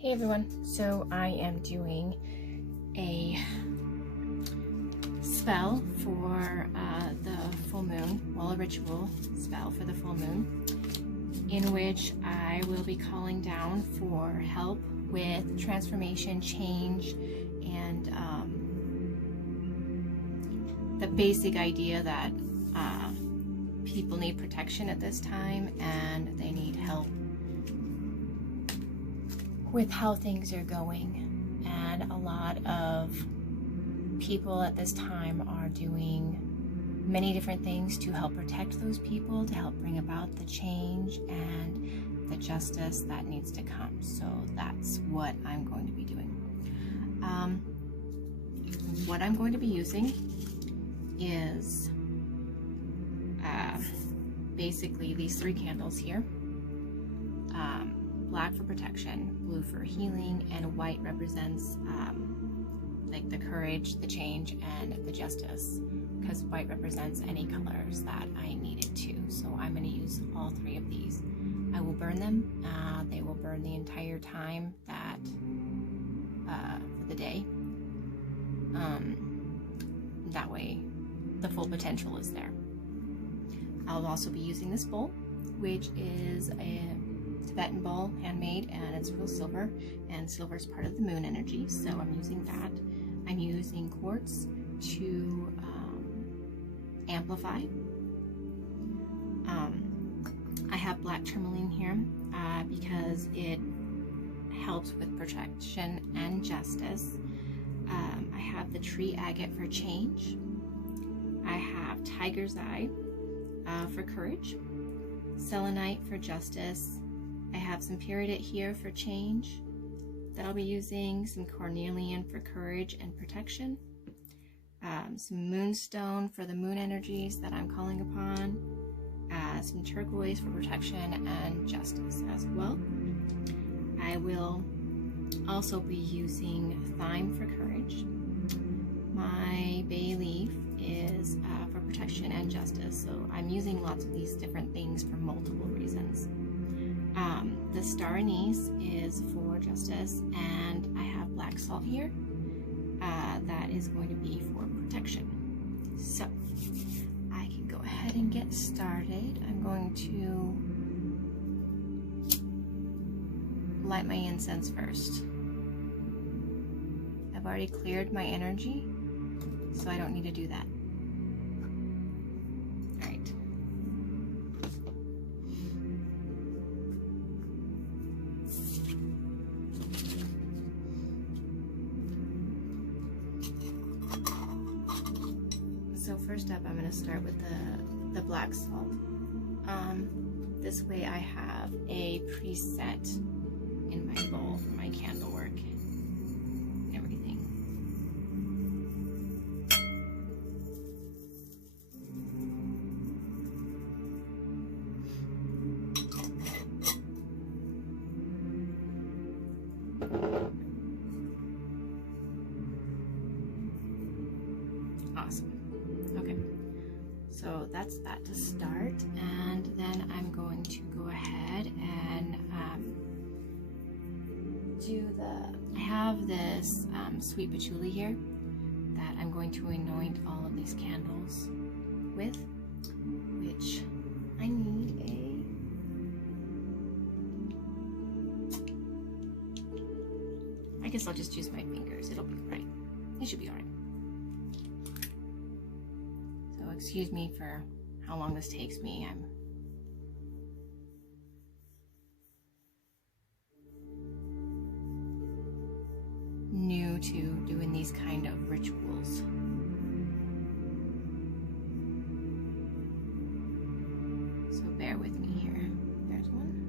Hey everyone, so I am doing a spell for the full moon, well, a ritual spell for the full moon, in which I will be calling down for help with transformation, change, and the basic idea that people need protection at this time and they need help with how things are going. And a lot of people at this time are doing many different things to help protect those people, to help bring about the change and the justice that needs to come. So that's what I'm going to be doing. What I'm going to be using is basically these 3 candles here. Black for protection, blue for healing, and white represents like the courage, the change, and the justice, because white represents any colors that I needed to. So I'm going to use all 3 of these. I will burn them. They will burn the entire time that for the day. That way the full potential is there. I'll also be using this bowl, which is a Tibetan bowl, handmade, and it's real silver, and silver is part of the moon energy, so I'm using that. I'm using quartz to amplify. I have black tourmaline here because it helps with protection and justice. I have the tree agate for change. I have tiger's eye for courage, selenite for justice. I have some peridot here for change that I'll be using, some cornelian for courage and protection, some moonstone for the moon energies that I'm calling upon, some turquoise for protection and justice as well. I will also be using thyme for courage. My bay leaf is for protection and justice, so I'm using lots of these different things for multiple reasons. The star anise is for justice, and I have black salt here that is going to be for protection. So I can go ahead and get started. I'm going to light my incense first. I've already cleared my energy, so I don't need to do that. Alright. So first up, I'm going to start with the black salt. This way I have a preset in my bowl for my candle work and everything. Awesome. Okay, so that's that to start, and then I'm going to go ahead and I have this sweet patchouli here that I'm going to anoint all of these candles with, which I need I guess I'll just use my fingers. It'll be right. It should be all right. So excuse me for how long this takes me. I'm new to doing these kind of rituals. So bear with me here. There's one.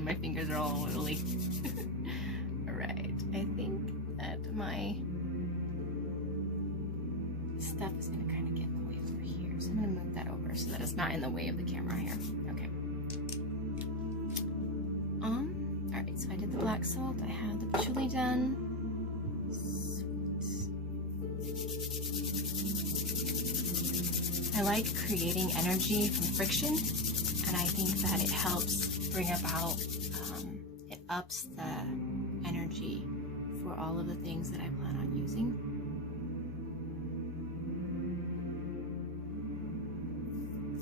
My fingers are all oily. my stuff is going to kind of get in the way over here. So I'm going to move that over so that it's not in the way of the camera here. Okay. Alright, so I did the black salt. I have the patchouli done. Sweet. I like creating energy from friction, and I think that it helps bring about, it ups the energy for all of the things that I plan on using.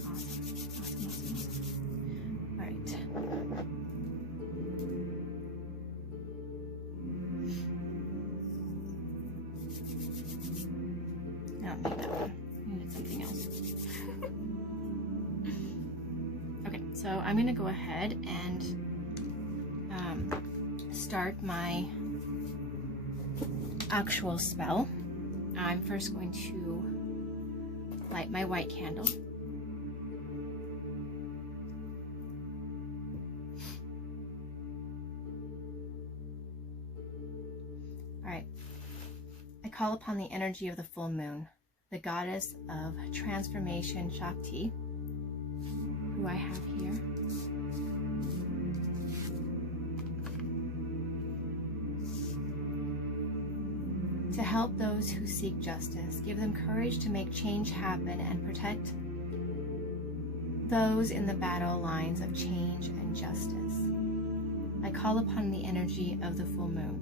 Awesome. All right. I don't need that one. I needed something else. Okay, so I'm going to go ahead and start my actual spell. I'm first going to light my white candle. Alright. I call upon the energy of the full moon, the goddess of transformation, Shakti, who I have here. To help those who seek justice, give them courage to make change happen and protect those in the battle lines of change and justice. I call upon the energy of the full moon.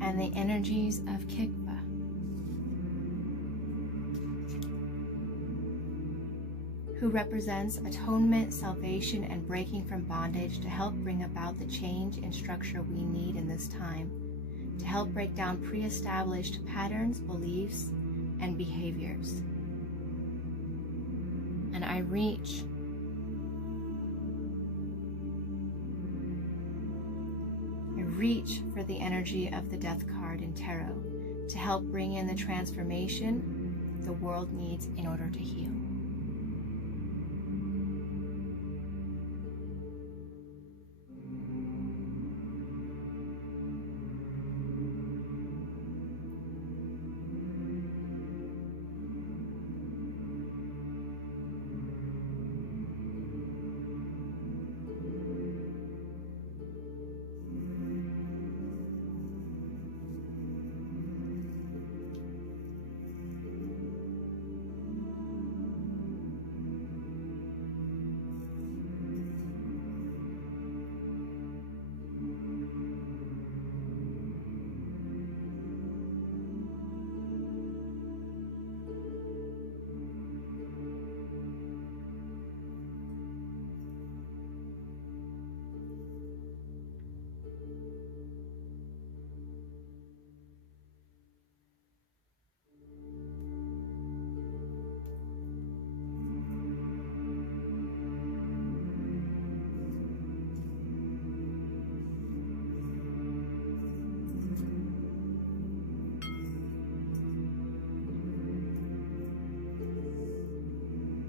And the energies of Kikva, who represents atonement, salvation, and breaking from bondage to help bring about the change and structure we need in this time, to help break down pre-established patterns, beliefs, and behaviors. And I reach for the energy of the Death card in Tarot to help bring in the transformation the world needs in order to heal.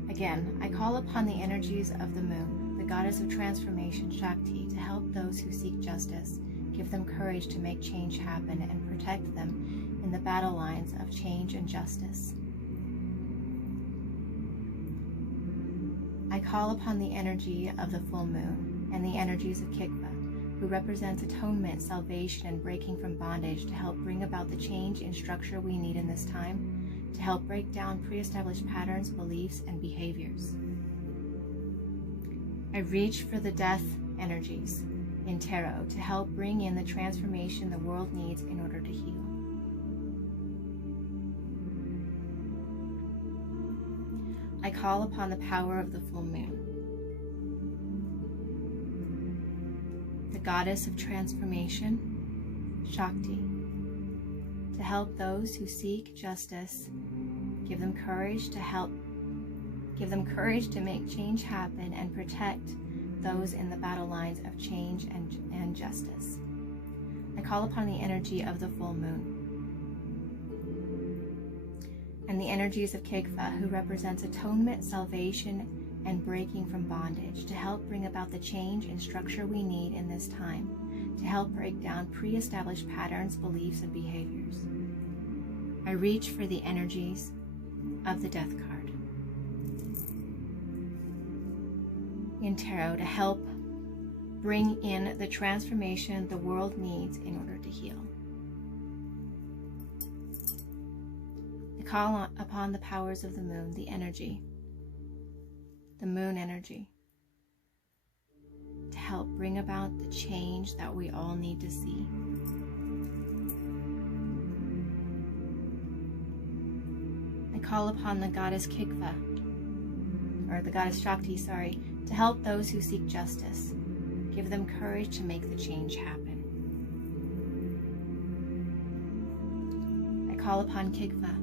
Again, I call upon the energies of the moon, the goddess of transformation, Shakti, to help those who seek justice, give them courage to make change happen, and protect them in the battle lines of change and justice. I call upon the energy of the full moon and the energies of Kikva, who represents atonement, salvation, and breaking from bondage to help bring about the change and structure we need in this time, to help break down pre-established patterns, beliefs, and behaviors. I reach for the Death energies in Tarot to help bring in the transformation the world needs in order to heal. I call upon the power of the full moon, the goddess of transformation, Shakti, to help those who seek justice, give them courage to make change happen, and protect those in the battle lines of change and justice. I call upon the energy of the full moon and the energies of Kikva, who represents atonement, salvation, and breaking from bondage, to help bring about the change and structure we need in this time, to help break down pre-established patterns, beliefs, and behaviors. I reach for the energies of the Death card in Tarot to help bring in the transformation the world needs in order to heal. I call upon the powers of the moon, the energy, the moon energy, to help bring about the change that we all need to see. I call upon the goddess Kigva, or the goddess Shakti, to help those who seek justice. Give them courage to make the change happen. I call upon Kigva,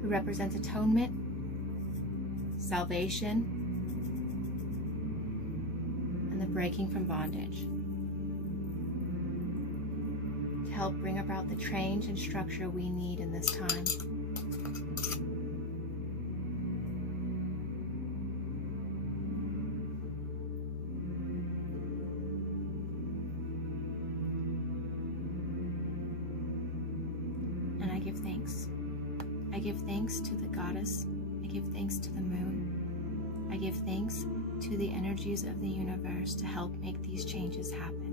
who represents atonement, salvation, and the breaking from bondage, to help bring about the change and structure we need in this time. And I give thanks. I give thanks to the goddess. I give thanks to the moon. I give thanks to the energies of the universe to help make these changes happen.